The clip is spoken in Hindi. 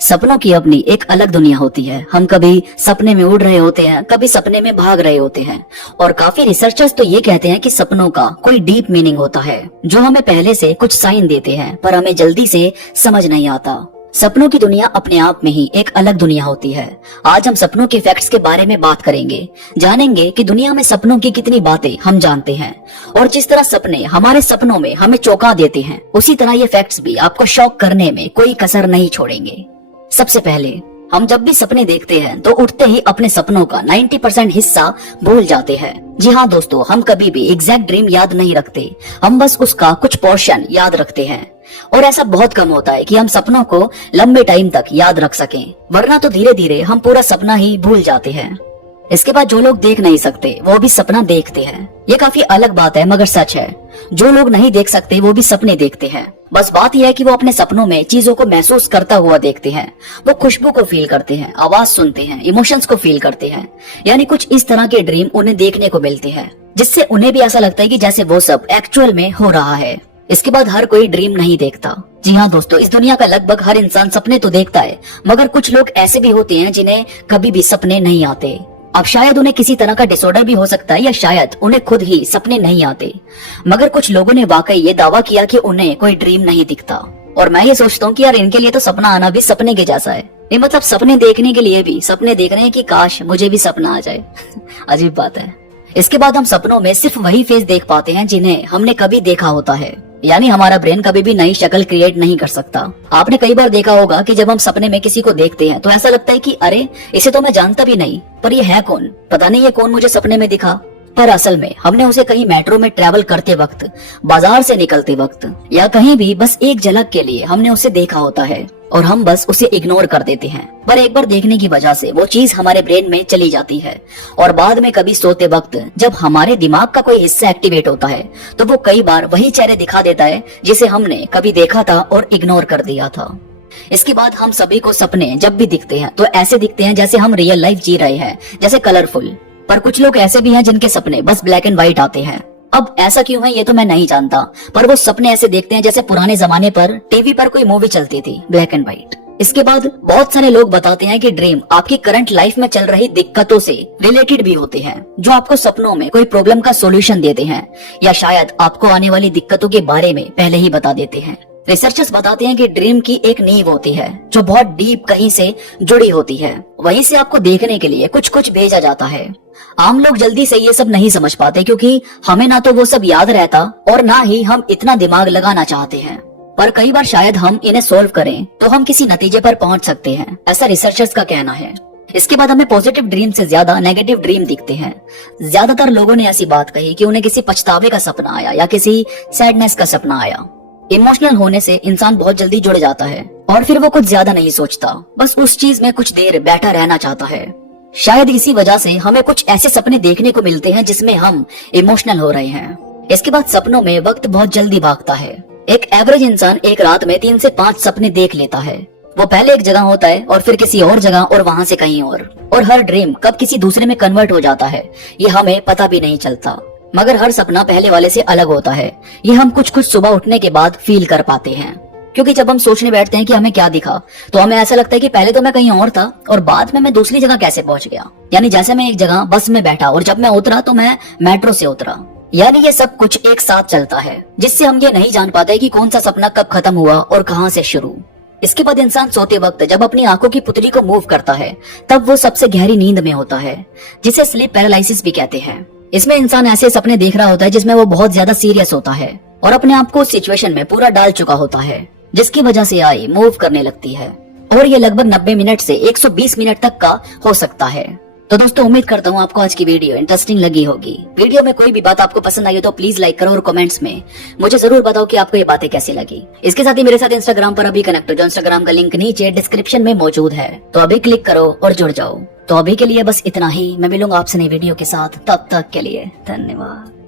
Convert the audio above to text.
सपनों की अपनी एक अलग दुनिया होती है। हम कभी सपने में उड़ रहे होते हैं, कभी सपने में भाग रहे होते हैं और काफी रिसर्चर्स तो ये कहते हैं कि सपनों का कोई डीप मीनिंग होता है जो हमें पहले से कुछ साइन देते हैं पर हमें जल्दी से समझ नहीं आता। सपनों की दुनिया अपने आप में ही एक अलग दुनिया होती है। आज हम सपनों के फैक्ट्स के बारे में बात करेंगे, जानेंगे कि दुनिया में सपनों की कितनी बातें हम जानते हैं और जिस तरह सपने हमारे सपनों में हमें चौंका देते हैं, उसी तरह ये फैक्ट्स भी आपको शॉक करने में कोई कसर नहीं छोड़ेंगे। सबसे पहले, हम जब भी सपने देखते हैं तो उठते ही अपने सपनों का 90% हिस्सा भूल जाते हैं। जी हाँ दोस्तों, हम कभी भी एग्जैक्ट ड्रीम याद नहीं रखते, हम बस उसका कुछ पोर्शन याद रखते हैं। और ऐसा बहुत कम होता है कि हम सपनों को लंबे टाइम तक याद रख सकें, वरना तो धीरे धीरे हम पूरा सपना ही भूल जाते हैं। इसके बाद जो लोग देख नहीं सकते वो भी सपना देखते हैं। ये काफी अलग बात है मगर सच है। जो लोग नहीं देख सकते वो भी सपने देखते हैं। बस बात यह है कि वो अपने सपनों में चीजों को महसूस करता हुआ देखते हैं। वो खुशबू को फील करते हैं, आवाज सुनते हैं, इमोशंस को फील करते हैं। यानी कुछ इस तरह के ड्रीम उन्हें देखने को मिलते हैं जिससे उन्हें भी ऐसा लगता है कि जैसे वो सब एक्चुअल में हो रहा है। इसके बाद हर कोई ड्रीम नहीं देखता। जी हाँ दोस्तों, इस दुनिया का लगभग हर इंसान सपने तो देखता है, मगर कुछ लोग ऐसे भी होते हैं जिन्हें कभी भी सपने नहीं आते। अब शायद उन्हें किसी तरह का डिसऑर्डर भी हो सकता है या शायद उन्हें खुद ही सपने नहीं आते, मगर कुछ लोगों ने वाकई ये दावा किया कि उन्हें कोई ड्रीम नहीं दिखता। और मैं ये सोचता हूँ कि यार इनके लिए तो सपना आना भी सपने के जैसा है। नहीं मतलब सपने देखने के लिए भी सपने देख रहे हैं कि काश मुझे भी सपना आ जाए। अजीब बात है। इसके बाद हम सपनों में सिर्फ वही फेस देख पाते हैं जिन्हें हमने कभी देखा होता है। यानी हमारा ब्रेन कभी भी नई शक्ल क्रिएट नहीं कर सकता। आपने कई बार देखा होगा कि जब हम सपने में किसी को देखते हैं तो ऐसा लगता है कि अरे इसे तो मैं जानता भी नहीं, पर ये है कौन, पता नहीं ये कौन मुझे सपने में दिखा। पर असल में हमने उसे कहीं मेट्रो में ट्रेवल करते वक्त, बाजार से निकलते वक्त या कहीं भी बस एक झलक के लिए हमने उसे देखा होता है और हम बस उसे इग्नोर कर देते हैं। पर एक बार देखने की वजह से वो चीज हमारे ब्रेन में चली जाती है और बाद में कभी सोते वक्त जब हमारे दिमाग का कोई हिस्सा एक्टिवेट होता है तो वो कई बार वही चेहरे दिखा देता है जिसे हमने कभी देखा था और इग्नोर कर दिया था। इसके बाद हम सभी को सपने जब भी दिखते हैं तो ऐसे दिखते हैं जैसे हम रियल लाइफ जी रहे हैं, जैसे कलरफुल। पर कुछ लोग ऐसे भी हैं जिनके सपने बस ब्लैक एंड व्हाइट आते हैं। अब ऐसा क्यों है ये तो मैं नहीं जानता, पर वो सपने ऐसे देखते हैं जैसे पुराने जमाने पर टीवी पर कोई मूवी चलती थी, ब्लैक एंड व्हाइट। इसके बाद बहुत सारे लोग बताते हैं कि ड्रीम आपकी करंट लाइफ में चल रही दिक्कतों से रिलेटेड भी होते हैं, जो आपको सपनों में कोई प्रॉब्लम का सॉल्यूशन देते हैं या शायद आपको आने वाली दिक्कतों के बारे में पहले ही बता देते हैं। रिसर्चर्स बताते हैं कि ड्रीम की एक नींव होती है जो बहुत डीप कहीं से जुड़ी होती है, वहीं से आपको देखने के लिए कुछ कुछ भेजा जाता है। आम लोग जल्दी से ये सब नहीं समझ पाते क्योंकि हमें ना तो वो सब याद रहता और ना ही हम इतना दिमाग लगाना चाहते हैं। पर कई बार शायद हम इन्हें सॉल्व करें तो हम किसी नतीजे पर पहुंच सकते हैं, ऐसा रिसर्चर्स का कहना है। इसके बाद हमें पॉजिटिव ड्रीम से ज्यादा नेगेटिव ड्रीम दिखते हैं। ज्यादातर लोगों ने ऐसी बात कही कि उन्हें किसी पछतावे का सपना आया या किसी सैडनेस का सपना आया। इमोशनल होने से इंसान बहुत जल्दी जुड़ जाता है और फिर वो कुछ ज्यादा नहीं सोचता, बस उस चीज में कुछ देर बैठा रहना चाहता है। शायद इसी वजह से हमें कुछ ऐसे सपने देखने को मिलते हैं जिसमें हम इमोशनल हो रहे हैं। इसके बाद सपनों में वक्त बहुत जल्दी भागता है। एक एवरेज इंसान एक रात में 3 से 5 सपने देख लेता है। वो पहले एक जगह होता है और फिर किसी और जगह और वहाँ से कहीं और हर ड्रीम कब किसी दूसरे में कन्वर्ट हो जाता है ये हमें पता भी नहीं चलता। मगर हर सपना पहले वाले से अलग होता है। ये हम कुछ सुबह उठने के बाद फील कर पाते हैं, क्योंकि जब हम सोचने बैठते हैं कि हमें क्या दिखा तो हमें ऐसा लगता है कि पहले तो मैं कहीं और था और बाद में मैं दूसरी जगह कैसे पहुंच गया। यानी जैसे मैं एक जगह बस में बैठा और जब मैं उतरा तो मैं मेट्रो से उतरा। यानी ये सब कुछ एक साथ चलता है जिससे हम ये नहीं जान पाते कि कौन सा सपना कब खत्म हुआ और कहां से शुरू। इसके बाद इंसान सोते वक्त जब अपनी आंखों की पुतली को मूव करता है तब वो सबसे गहरी नींद में होता है, जिसे स्लीप पैरालिसिस भी कहते हैं। इसमें इंसान ऐसे सपने देख रहा होता है जिसमें वो बहुत ज्यादा सीरियस होता है और अपने आप को उस सिचुएशन में पूरा डाल चुका होता है, जिसकी वजह से आई मूव करने लगती है और ये लगभग 90 मिनट से 120 मिनट तक का हो सकता है। तो दोस्तों, उम्मीद करता हूँ आपको आज की वीडियो इंटरेस्टिंग लगी होगी। वीडियो में कोई भी बात आपको पसंद आई हो तो प्लीज लाइक करो और कमेंट्स में मुझे जरूर बताओ कि आपको ये बातें कैसी लगी। इसके साथ ही मेरे साथ इंस्टाग्राम पर अभी कनेक्ट हो, जो इंस्टाग्राम का लिंक नीचे डिस्क्रिप्शन में मौजूद है, तो अभी क्लिक करो और जुड़ जाओ। तो अभी के लिए बस इतना ही। मैं मिलूंगा आपसे नई वीडियो के साथ, तब तक के लिए धन्यवाद।